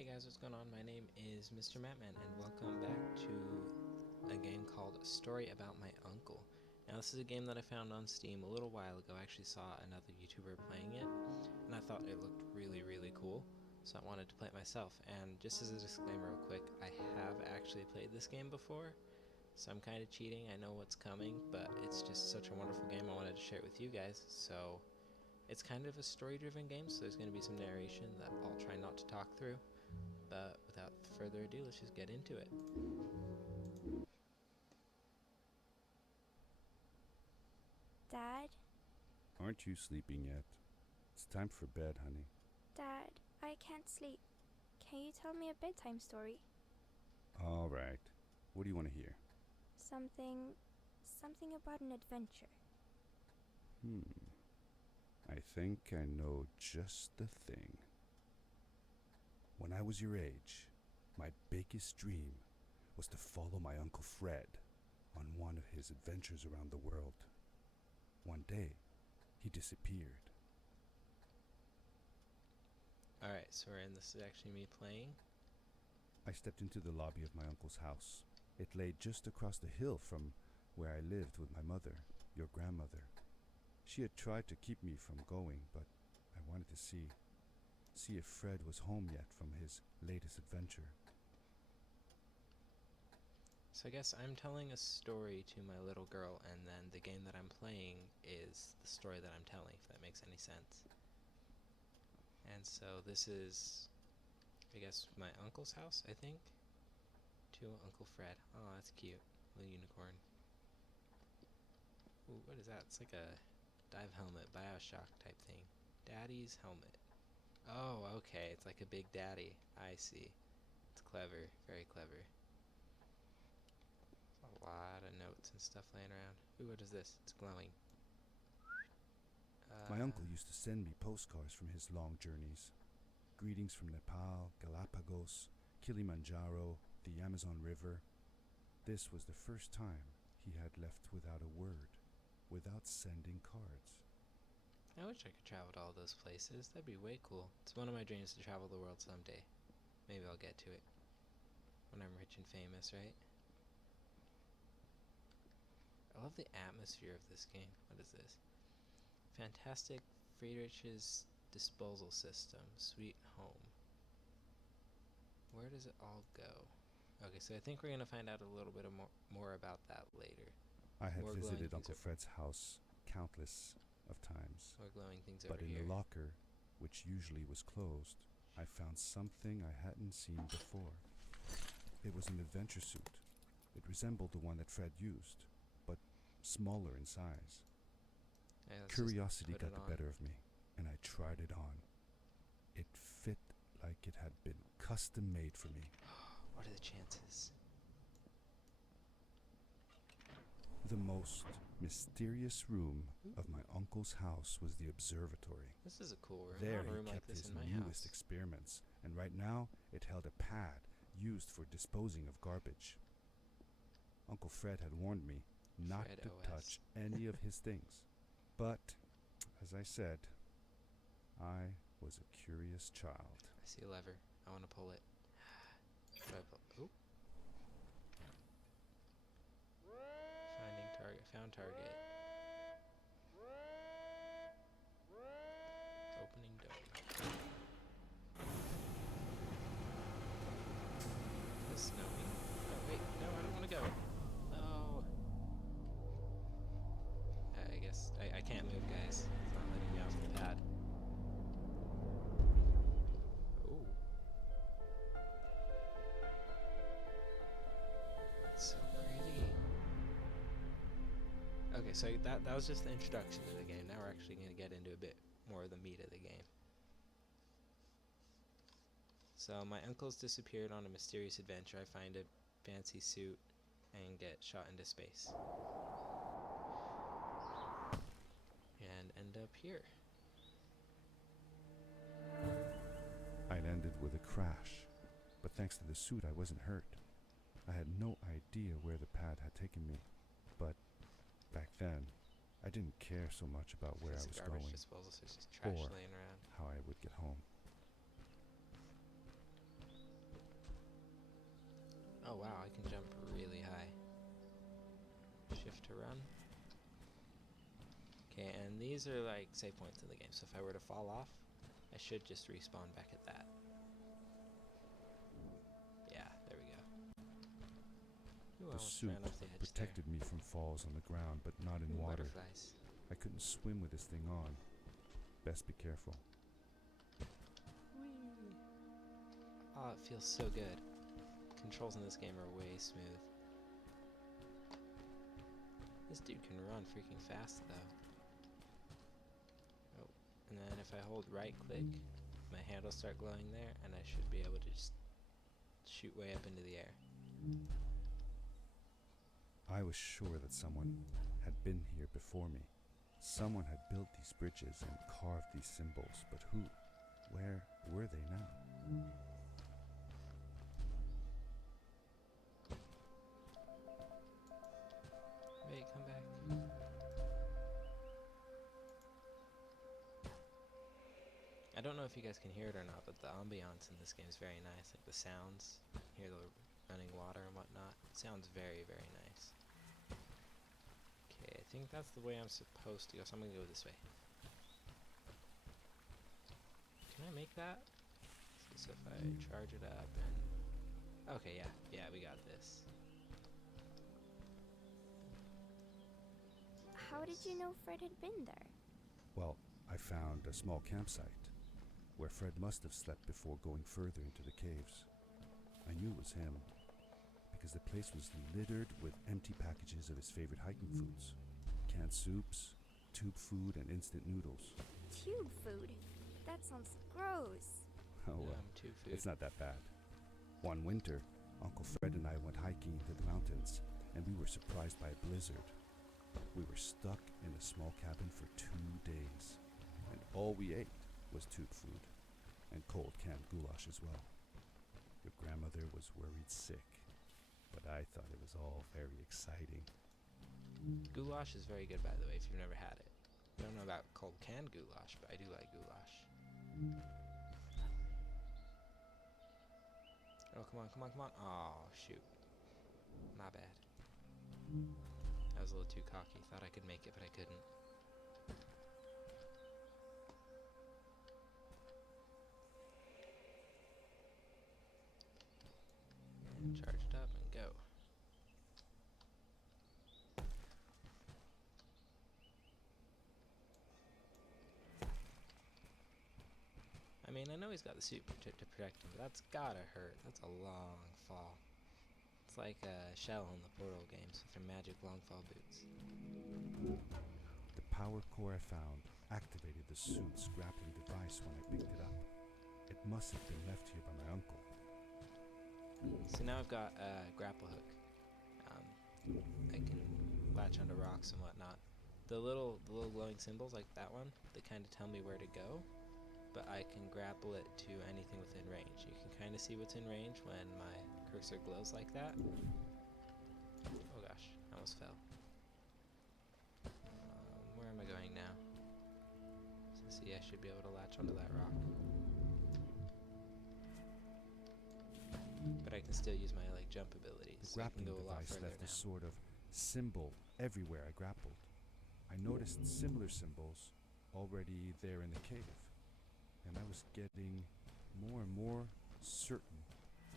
Hey guys, what's going on? My name is Mr. Matman, and welcome back to a game called A Story About My Uncle. Now, this is a game that I found on Steam a little while ago. I actually saw another YouTuber playing it, and I thought it looked really cool, so I wanted to play it myself. And just as a disclaimer real quick, I have actually played this game before, so I'm kind of cheating. I know what's coming, but it's just such a wonderful game. I wanted to share it with you guys, so it's kind of a story-driven game, so there's going to be some narration that I'll try not to talk through. But without further ado, let's just get into it. Dad? Aren't you sleeping yet? It's time for bed, honey. Dad, I can't sleep. Can you tell me a bedtime story? All right. What do you want to hear? Something about an adventure. I think I know just the thing. When I was your age, my biggest dream was to follow my Uncle Fred on one of his adventures around the world. One day, he disappeared. Alright, so this is actually me playing. I stepped into the lobby of my uncle's house. It lay just across the hill from where I lived with my mother, your grandmother. She had tried to keep me from going, but I wanted to see if Fred was home yet from his latest adventure. So I guess I'm telling a story to my little girl, and then the game that I'm playing is the story that I'm telling, if that makes any sense. And so this is, I guess, my uncle's house, I think. To Uncle Fred. Oh, that's cute. Little unicorn. Ooh, what is that? It's like a dive helmet, Bioshock type thing. Daddy's helmet. Oh, okay. It's like a big daddy. I see. It's clever. Very clever. A lot of notes and stuff laying around. Ooh, what is this? It's glowing. My uncle used to send me postcards from his long journeys. Greetings from Nepal, Galapagos, Kilimanjaro, the Amazon River. This was the first time he had left without a word, without sending cards. I wish I could travel to all those places. That'd be way cool. It's one of my dreams to travel the world someday. Maybe I'll get to it. When I'm rich and famous, right? I love the atmosphere of this game. What is this? Fantastic Friedrich's disposal system. Sweet home. Where does it all go? Okay, so I think we're going to find out a little bit more about that later. I had More glowing visited things Uncle Fred's house countless of times, More glowing things but over in here. the locker, which usually was closed, I found something I hadn't seen before. It was an adventure suit. It resembled the one that Fred used, but smaller in size. Hey, Curiosity got the better of me, and I tried it on. It fit like it had been custom made for me. What are the chances? The most mysterious room of my uncle's house was the observatory. This is a cool room. There I want a he room like kept this his in my newest house. experiments, and right now it held a pad used for disposing of garbage. Uncle Fred had warned me not Fred to OS. touch any of his things. But, as I said, I was a curious child. I see a lever. I want to pull it. What do I pull? Ooh. Finding target. Found target. Opening door. It's snowing. Oh, wait. No, I don't want to go. No. I guess I can't move, guys. It's not letting me off the pad. Ooh. It's so pretty. Okay, so that was just the introduction to the game. Now we're actually going to get into a bit more of the meat of the game. So my uncle's disappeared on a mysterious adventure. I find a fancy suit and get shot into space. And end up here. I'd ended with a crash, but thanks to the suit I wasn't hurt. I had no idea where the pad had taken me, but back then, I didn't care so much about where I was garbage going disposal, so it's just trash or laying around. how I would get home. Oh wow, I can jump really high. Shift to run. Okay, and these are like save points in the game, so if I were to fall off, I should just respawn back at that. Yeah, there we go. Ooh, I The almost suit ran off the edge protected me from falls on the ground, but not in there. Ooh, water. butterflies. I couldn't swim with this thing on. Best be careful. Whee! Oh, it feels so good. Controls in this game are way smooth. This dude can run freaking fast though. Oh, and then if I hold right click, my hand will start glowing there, and I should be able to just shoot way up into the air. I was sure that someone had been here before me. Someone had built these bridges and carved these symbols, but who? Where were they now? Wait, come back. I don't know if you guys can hear it or not, but the ambiance in this game is very nice. Like the sounds, hear the running water and whatnot. It sounds very, very nice. Okay, I think that's the way I'm supposed to go, so I'm gonna go this way. Can I make that? So if I charge it up and... Okay, yeah, we got this. How did you know Fred had been there? Well, I found a small campsite where Fred must have slept before going further into the caves. I knew it was him because the place was littered with empty packages of his favorite hiking foods. Canned soups, tube food, and instant noodles. Tube food? That sounds gross. Oh well, Tube food. it's not that bad. One winter, Uncle Fred and I went hiking into the mountains, and we were surprised by a blizzard. We were stuck in a small cabin for 2 days, and all we ate was tube food, and cold canned goulash as well. Your grandmother was worried sick, but I thought it was all very exciting. Goulash is very good, by the way, if you've never had it. I don't know about cold canned goulash, but I do like goulash. Oh, come on, come on, come on. Oh, shoot. My bad. I was a little too cocky. Thought I could make it, but I couldn't. And charge it up and go. I mean, I know he's got the suit to protect him, but that's gotta hurt. That's a long fall. It's like Shell in the Portal games with their magic long fall boots. The power core I found activated the suit's grappling device when I picked it up. It must have been left here by my uncle. So now I've got a grapple hook. I can latch onto rocks and whatnot. The little glowing symbols like that one, they kind of tell me where to go, but I can grapple it to anything within range. You can kind of see what's in range when my cursor glows like that. Oh gosh, I almost fell. Where am I going now? So see, I should be able to latch onto that rock. But I can still use my like jump abilities. The So I can grappling go a lot device further left a now. sort of symbol everywhere I grappled. I noticed similar symbols already there in the cave, and I was getting more and more certain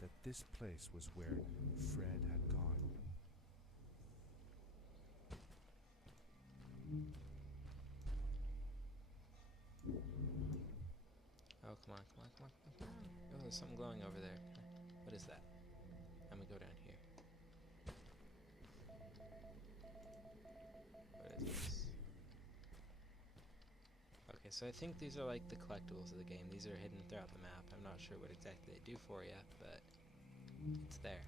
that this place was where Fred had gone. Oh, come on, come on, come on, come on. Oh, there's something glowing over there. What is that? I'm gonna go down here. What is this? Okay, so I think these are like the collectibles of the game. These are hidden throughout the map. I'm not sure what exactly they do for you, but it's there.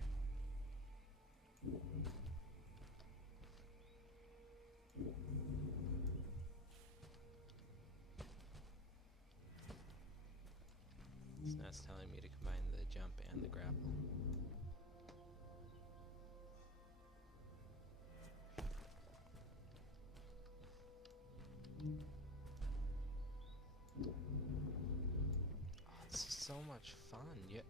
So now it's telling me to combine the jump and the grapple. Oh, it's so much fun. You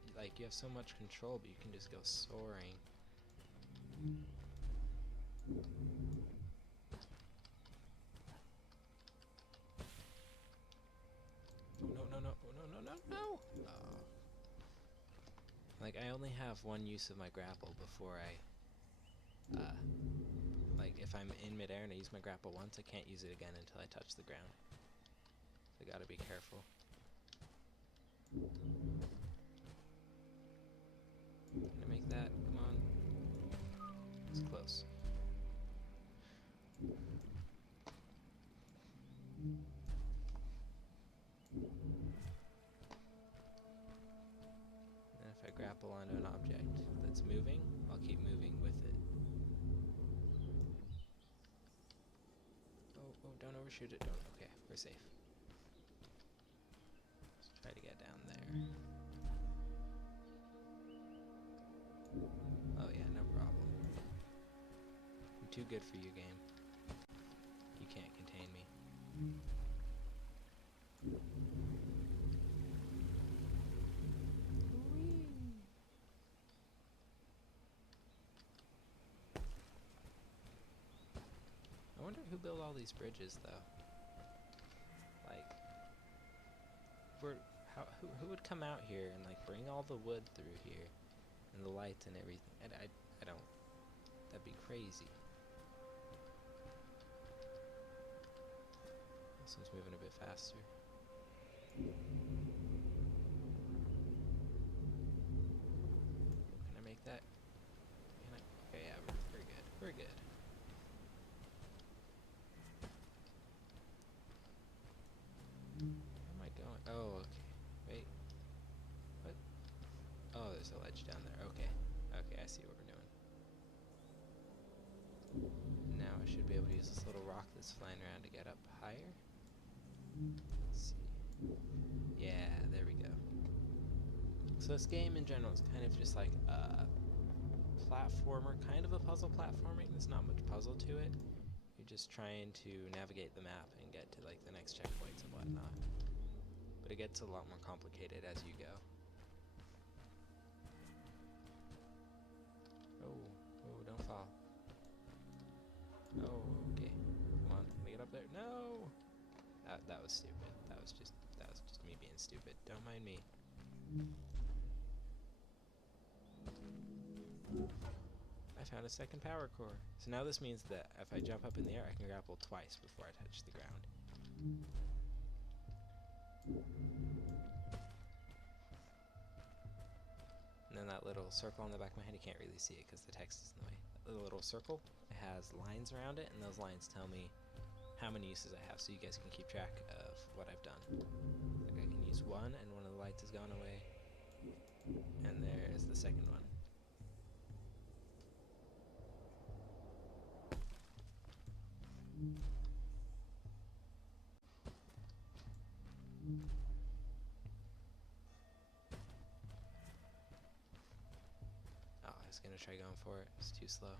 have so much control, but you can just go soaring Oh, no, no, no, oh, no, no, no, no! Oh. Like, I only have one use of my grapple before I, like, if I'm in midair and I use my grapple once, I can't use it again until I touch the ground. So I gotta be careful. Can I make that? Come on. It's close. And if I grapple onto an object that's moving, I'll keep moving with it. Oh, oh, don't overshoot it. Don't. Okay, we're safe. Let's try to get down there. Oh yeah, no problem. I'm too good for you, game. You can't contain me. I wonder who built all these bridges, though. Like, who would come out here and like bring all the wood through here, and the lights and everything? I don't. That'd be crazy. This one's moving a bit faster. Can I make that? Can I? Okay, yeah, we're good. We're good. Where am I going? Oh, okay. Wait. What? Oh, there's a ledge down there. Okay. Okay, I see what we're doing. Now I should be able to use this little rock that's flying around to get up higher. Let's see. Yeah, there we go. So this game in general is kind of just like a platformer, kind of a puzzle platforming. There's not much puzzle to it. You're just trying to navigate the map and get to like the next checkpoints and whatnot. But it gets a lot more complicated as you go. Oh, oh, don't fall. Oh, okay. Come on, can I get up there? No! That was stupid. That was just me being stupid. Don't mind me. I found a second power core. So now this means that if I jump up in the air, I can grapple twice before I touch the ground. And then that little circle on the back of my head, you can't really see it because the text is in the way. That little circle, it has lines around it, and those lines tell me how many uses I have, so you guys can keep track of what I've done. Like I can use one, and one of the lights has gone away. And there's the second one. Oh, I was gonna try going for it. It's too slow.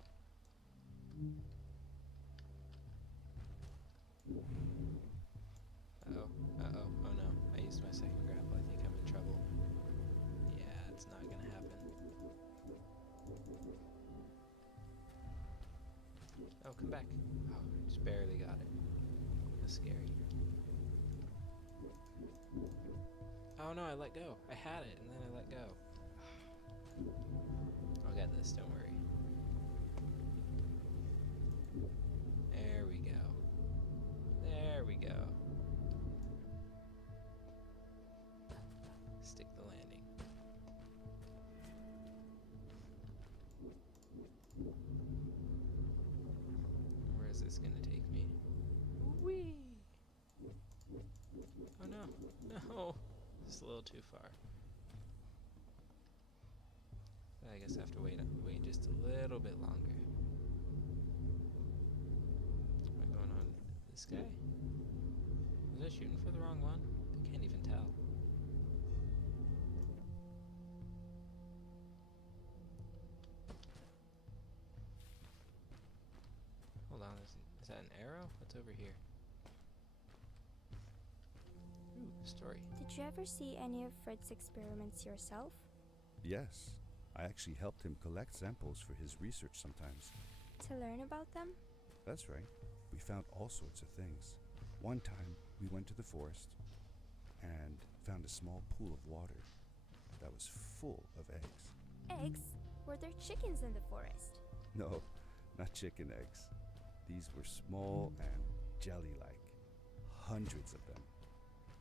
Uh-oh. Uh-oh. Oh no. I used my second grapple. I think I'm in trouble. Yeah, it's not gonna happen. Oh, come back. Oh, just barely got it. That's scary. Oh no, I let go. I had it, and then I let go. I'll get this, don't worry. There we go. There we go. Stick the landing. Where is this gonna take me? Whee! Oh no, no! Just a little too far. I guess I have to wait just a little bit longer. Am I going on this guy? Was I shooting for the wrong one? I can't even tell. Hold on, is that an arrow? What's over here? Ooh, story. Did you ever see any of Fred's experiments yourself? Yes, I actually helped him collect samples for his research sometimes. To learn about them? That's right. We found all sorts of things. One time, we went to the forest and found a small pool of water that was full of eggs. Eggs? Were there chickens in the forest? No, not chicken eggs. These were small and jelly-like. Hundreds of them.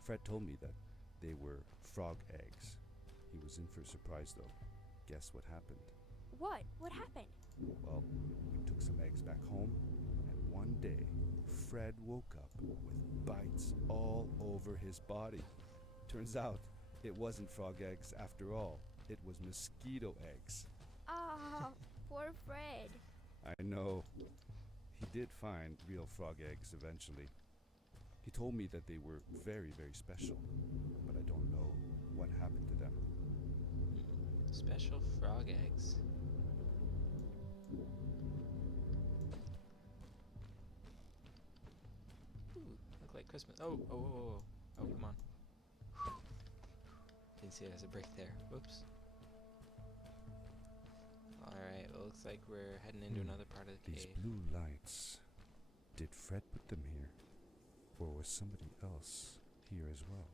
Fred told me that they were frog eggs. He was in for a surprise though. Guess what happened? What? What happened? Well, we took some eggs back home, and one day, Fred woke up with bites all over his body. Turns out, it wasn't frog eggs after all. It was mosquito eggs. Ah, poor Fred. I know. He did find real frog eggs eventually. He told me that they were very, very special, but I don't know what happened to them. Special frog eggs. Ooh, look like Christmas. Oh, come on. Didn't see there's a brick there. Whoops. Alright, well, looks like we're heading into another part of the These cave. blue lights. Did Fred put them here? Or was somebody else here as well?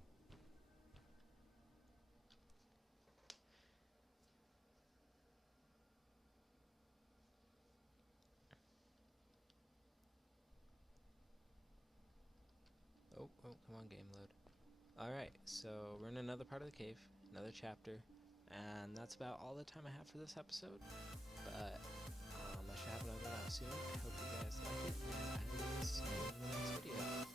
Oh, come on, game load. Alright, so we're in another part of the cave, another chapter, and that's about all the time I have for this episode. But I should have another one out soon. I hope you guys like it, and I will see you in the next video.